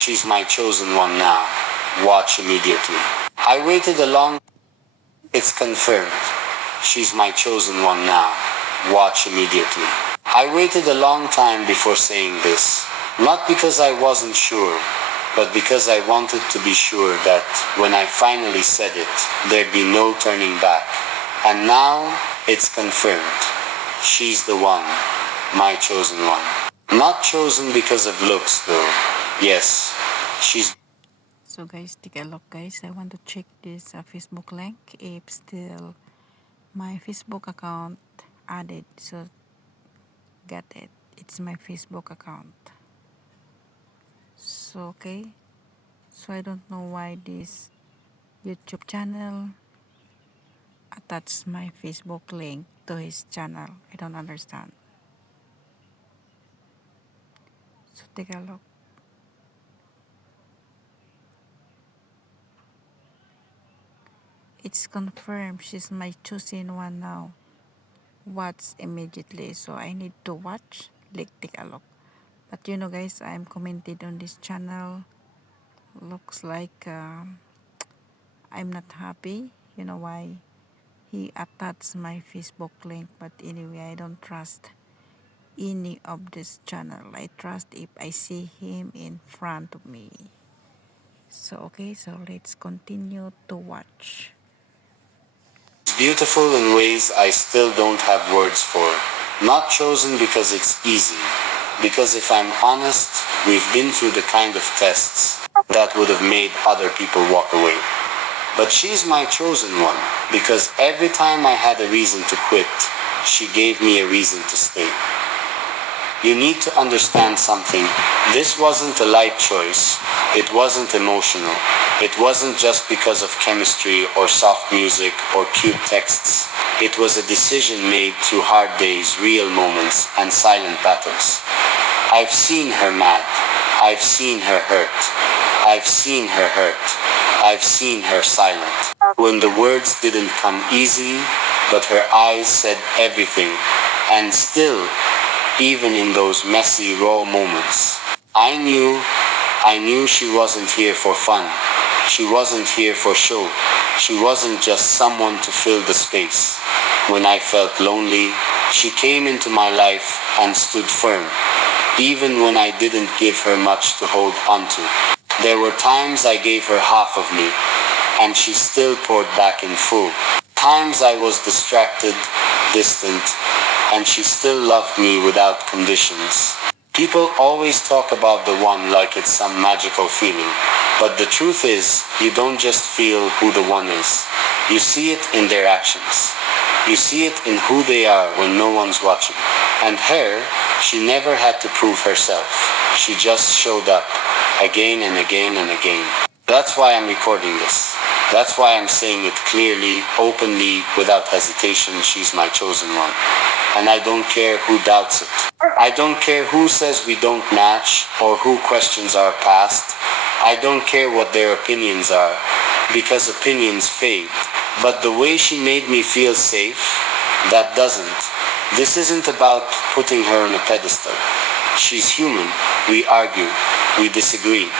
She's my chosen one now. Watch immediately. I waited a long... It's confirmed. She's my chosen one now. Watch immediately. I waited a long time before saying this. Not because I wasn't sure, but because I wanted to be sure that when I finally said it, there'd be no turning back. And now, it's confirmed. She's the one. My chosen one. Not chosen because of looks though. Yes, she's... So guys, take a look guys. I want to check this Facebook link if still my Facebook account added. So get it. It's my Facebook account. So okay. So I don't know why this YouTube channel attached my Facebook link to his channel. I don't understand. So take a look. It's confirmed she's my chosen one now. Watch immediately. So I need to watch. Like take a look. But you know guys, I'm commented on this channel. Looks like I'm not happy. You know why? He attached my Facebook link. But anyway, I don't trust any of this channel. I trust if I see him in front of me. So okay, so let's continue to watch. beautiful in ways I still don't have words for. Not chosen because it's easy. Because if I'm honest, we've been through the kind of tests that would have made other people walk away. But she's my chosen one, because every time I had a reason to quit, she gave me a reason to stay. You need to understand something. This wasn't a light choice. It wasn't emotional. It wasn't just because of chemistry or soft music or cute texts. It was a decision made through hard days, real moments, and silent battles. I've seen her mad. I've seen her hurt. I've seen her hurt. I've seen her silent. When the words didn't come easy, but her eyes said everything. And still, even in those messy, raw moments, I knew she wasn't here for fun. She wasn't here for show. She wasn't just someone to fill the space. When I felt lonely, she came into my life and stood firm. Even when I didn't give her much to hold onto. There were times I gave her half of me, and she still poured back in full. Times I was distracted, distant, and she still loved me without conditions. People always talk about the one like it's some magical feeling. But the truth is, you don't just feel who the one is. You see it in their actions. You see it in who they are when no one's watching. And her, she never had to prove herself. She just showed up, again and again and again. That's why I'm recording this. That's why I'm saying it clearly, openly, without hesitation. She's my chosen one. And I don't care who doubts it. I don't care who says we don't match or who questions our past. I don't care what their opinions are, because opinions fade. But the way she made me feel safe, that doesn't. This isn't about putting her on a pedestal. She's human. We argue. We disagree.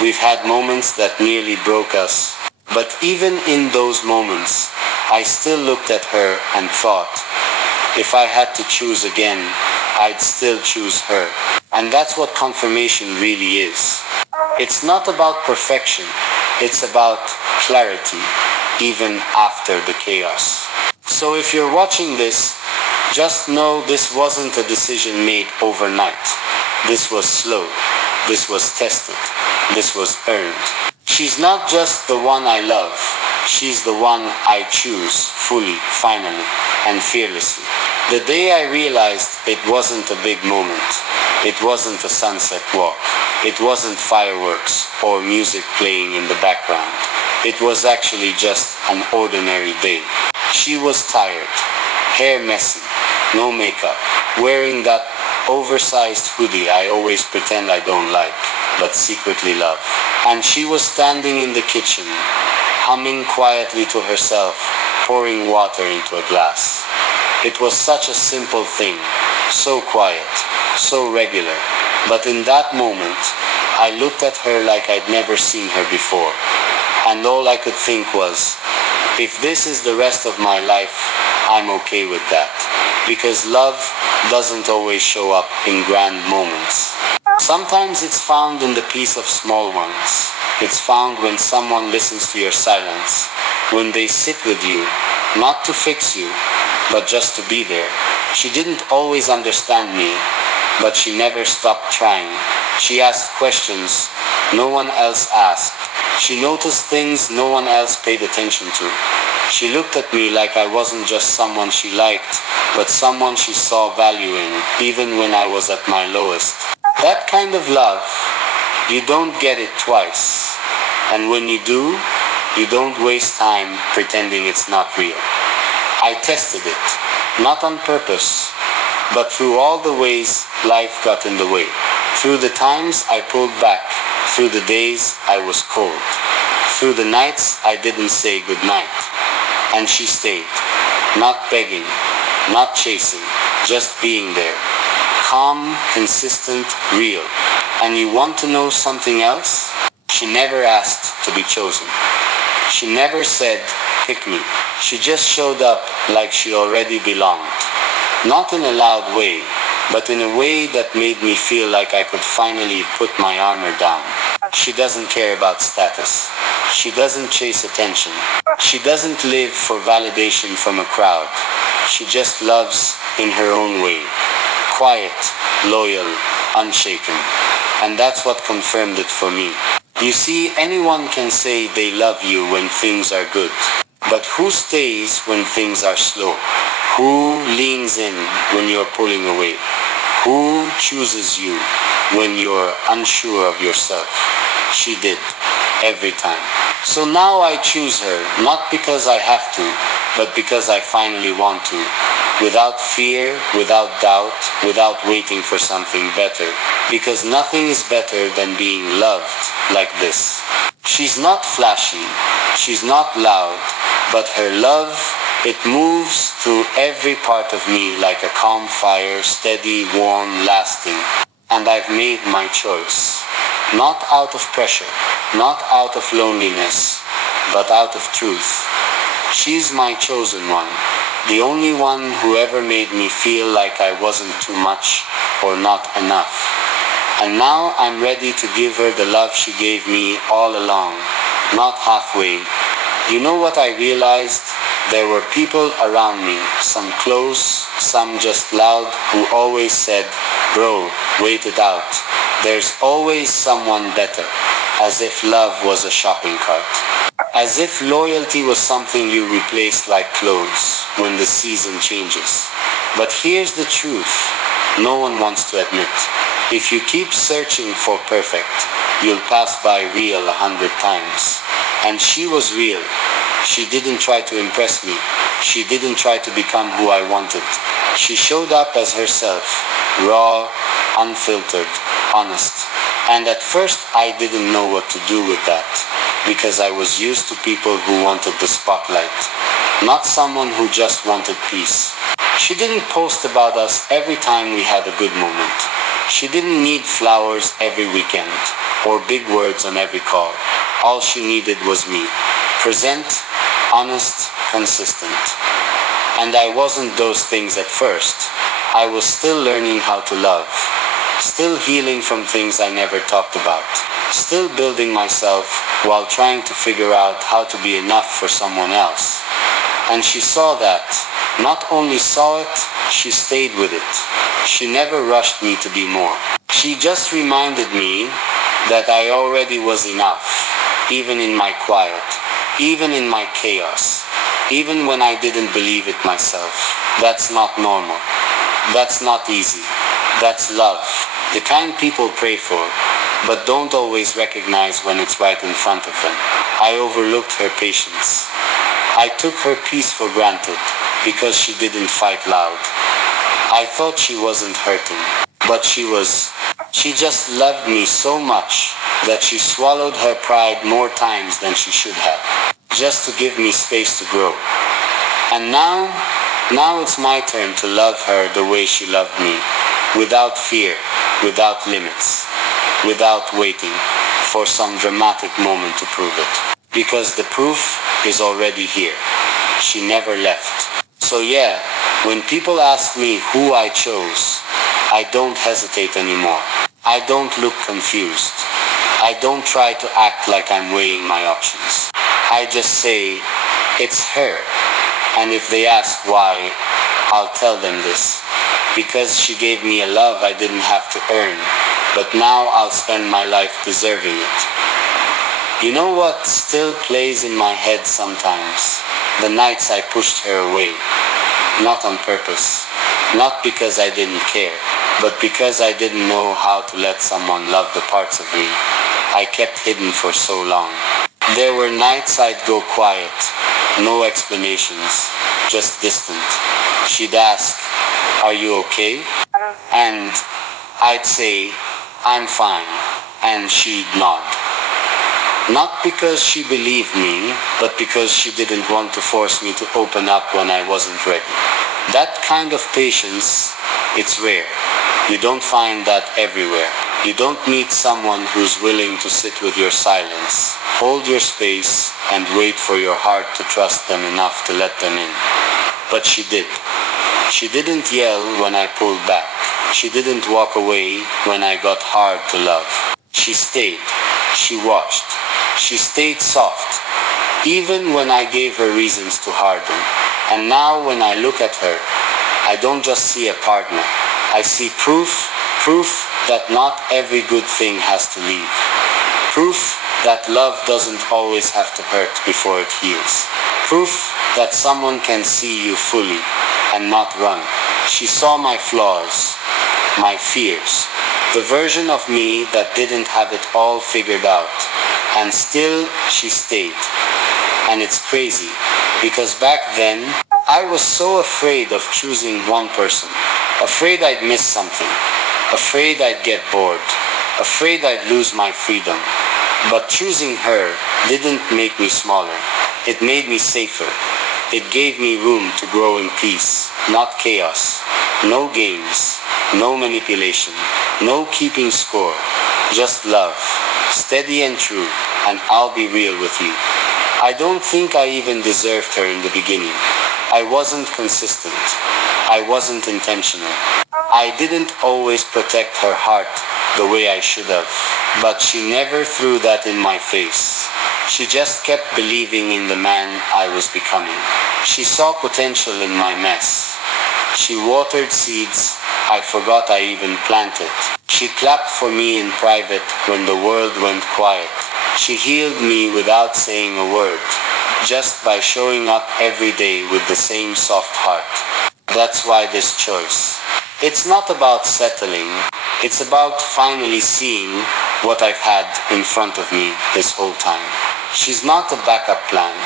We've had moments that nearly broke us. But even in those moments, I still looked at her and thought, if I had to choose again, I'd still choose her. And that's what confirmation really is. It's not about perfection. It's about clarity, even after the chaos. So if you're watching this, just know this wasn't a decision made overnight. This was slow. This was tested. This was earned. She's not just the one I love. She's the one I choose fully, finally, and fearlessly. The day I realized it wasn't a big moment. It wasn't a sunset walk. It wasn't fireworks or music playing in the background. It was actually just an ordinary day. She was tired, hair messy, no makeup, wearing that oversized hoodie I always pretend I don't like, but secretly love. And she was standing in the kitchen, humming quietly to herself, pouring water into a glass. It was such a simple thing, so quiet, so regular. But in that moment, I looked at her like I'd never seen her before. And all I could think was, if this is the rest of my life, I'm okay with that. Because love doesn't always show up in grand moments. Sometimes it's found in the peace of small ones. It's found when someone listens to your silence, when they sit with you, not to fix you, but just to be there. She didn't always understand me, but she never stopped trying. She asked questions no one else asked. She noticed things no one else paid attention to. She looked at me like I wasn't just someone she liked, but someone she saw value in, even when I was at my lowest. That kind of love, you don't get it twice. And when you do, you don't waste time pretending it's not real. I tested it, not on purpose, but through all the ways life got in the way. Through the times I pulled back, through the days I was cold, through the nights I didn't say goodnight. And she stayed, not begging, not chasing, just being there. Calm, consistent, real. And you want to know something else? She never asked to be chosen. She never said, pick me. She just showed up like she already belonged. Not in a loud way, but in a way that made me feel like I could finally put my armor down. She doesn't care about status. She doesn't chase attention. She doesn't live for validation from a crowd. She just loves in her own way. Quiet, loyal, unshaken. And that's what confirmed it for me. You see, anyone can say they love you when things are good. But who stays when things are slow? Who leans in when you're pulling away? Who chooses you when you're unsure of yourself? She did, every time. So now I choose her, not because I have to, but because I finally want to. Without fear, without doubt, without waiting for something better. Because nothing is better than being loved like this. She's not flashy, she's not loud, but her love, it moves through every part of me like a calm fire, steady, warm, lasting. And I've made my choice. Not out of pressure, not out of loneliness, but out of truth. She's my chosen one. The only one who ever made me feel like I wasn't too much or not enough. And now I'm ready to give her the love she gave me all along, not halfway. You know what I realized? There were people around me, some close, some just loud, who always said, bro, wait it out. There's always someone better. As if love was a shopping cart. As if loyalty was something you replace like clothes when the season changes. But here's the truth, no one wants to admit. If you keep searching for perfect, you'll pass by real 100 times. And she was real. She didn't try to impress me. She didn't try to become who I wanted. She showed up as herself, raw, unfiltered, honest. And at first I didn't know what to do with that, because I was used to people who wanted the spotlight, not someone who just wanted peace. She didn't post about us every time we had a good moment. She didn't need flowers every weekend, or big words on every call. All she needed was me. Present, honest, consistent. And I wasn't those things at first. I was still learning how to love. Still healing from things I never talked about. Still building myself while trying to figure out how to be enough for someone else. And she saw that. Not only saw it, she stayed with it. She never rushed me to be more. She just reminded me that I already was enough, even in my quiet, even in my chaos, even when I didn't believe it myself. That's not normal. That's not easy. That's love. The kind people pray for, but don't always recognize when it's right in front of them. I overlooked her patience. I took her peace for granted because she didn't fight loud. I thought she wasn't hurting, but she was. She just loved me so much that she swallowed her pride more times than she should have, just to give me space to grow. And now it's my turn to love her the way she loved me, without fear, without limits. without waiting for some dramatic moment to prove it. Because the proof is already here. She never left. So yeah, when people ask me who I chose, I don't hesitate anymore. I don't look confused. I don't try to act like I'm weighing my options. I just say, it's her. And if they ask why, I'll tell them this. Because she gave me a love I didn't have to earn, but now I'll spend my life deserving it. You know what still plays in my head sometimes? The nights I pushed her away. Not on purpose. Not because I didn't care, but because I didn't know how to let someone love the parts of me I kept hidden for so long. There were nights I'd go quiet, no explanations, just distant. She'd ask, "Are you okay?" And I'd say, "I'm fine," and she'd nod. Not because she believed me, but because she didn't want to force me to open up when I wasn't ready. That kind of patience, it's rare. You don't find that everywhere. You don't meet someone who's willing to sit with your silence, hold your space, and wait for your heart to trust them enough to let them in. But she did. She didn't yell when I pulled back. She didn't walk away when I got hard to love. She stayed. She watched. She stayed soft, even when I gave her reasons to harden. And now when I look at her, I don't just see a partner. I see proof that not every good thing has to leave. Proof that love doesn't always have to hurt before it heals. Proof that someone can see you fully and not run. She saw my flaws, my fears, the version of me that didn't have it all figured out. And still, she stayed. And it's crazy, because back then, I was so afraid of choosing one person. Afraid I'd miss something. Afraid I'd get bored. Afraid I'd lose my freedom. But choosing her didn't make me smaller. It made me safer. It gave me room to grow in peace, not chaos. No games, no manipulation, no keeping score. Just love, steady and true, and I'll be real with you. I don't think I even deserved her in the beginning. I wasn't consistent. I wasn't intentional. I didn't always protect her heart the way I should have. But she never threw that in my face. She just kept believing in the man I was becoming. She saw potential in my mess. She watered seeds I forgot I even planted. She clapped for me in private when the world went quiet. She healed me without saying a word, just by showing up every day with the same soft heart. That's why this choice. It's not about settling. It's about finally seeing what I've had in front of me this whole time. She's not a backup plan.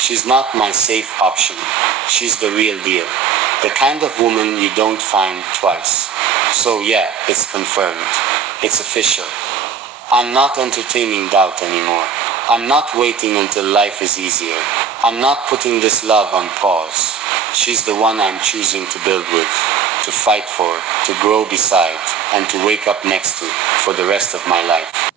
She's not my safe option. She's the real deal. The kind of woman you don't find twice. So yeah, it's confirmed. It's official. I'm not entertaining doubt anymore. I'm not waiting until life is easier. I'm not putting this love on pause. She's the one I'm choosing to build with, to fight for, to grow beside, and to wake up next to for the rest of my life.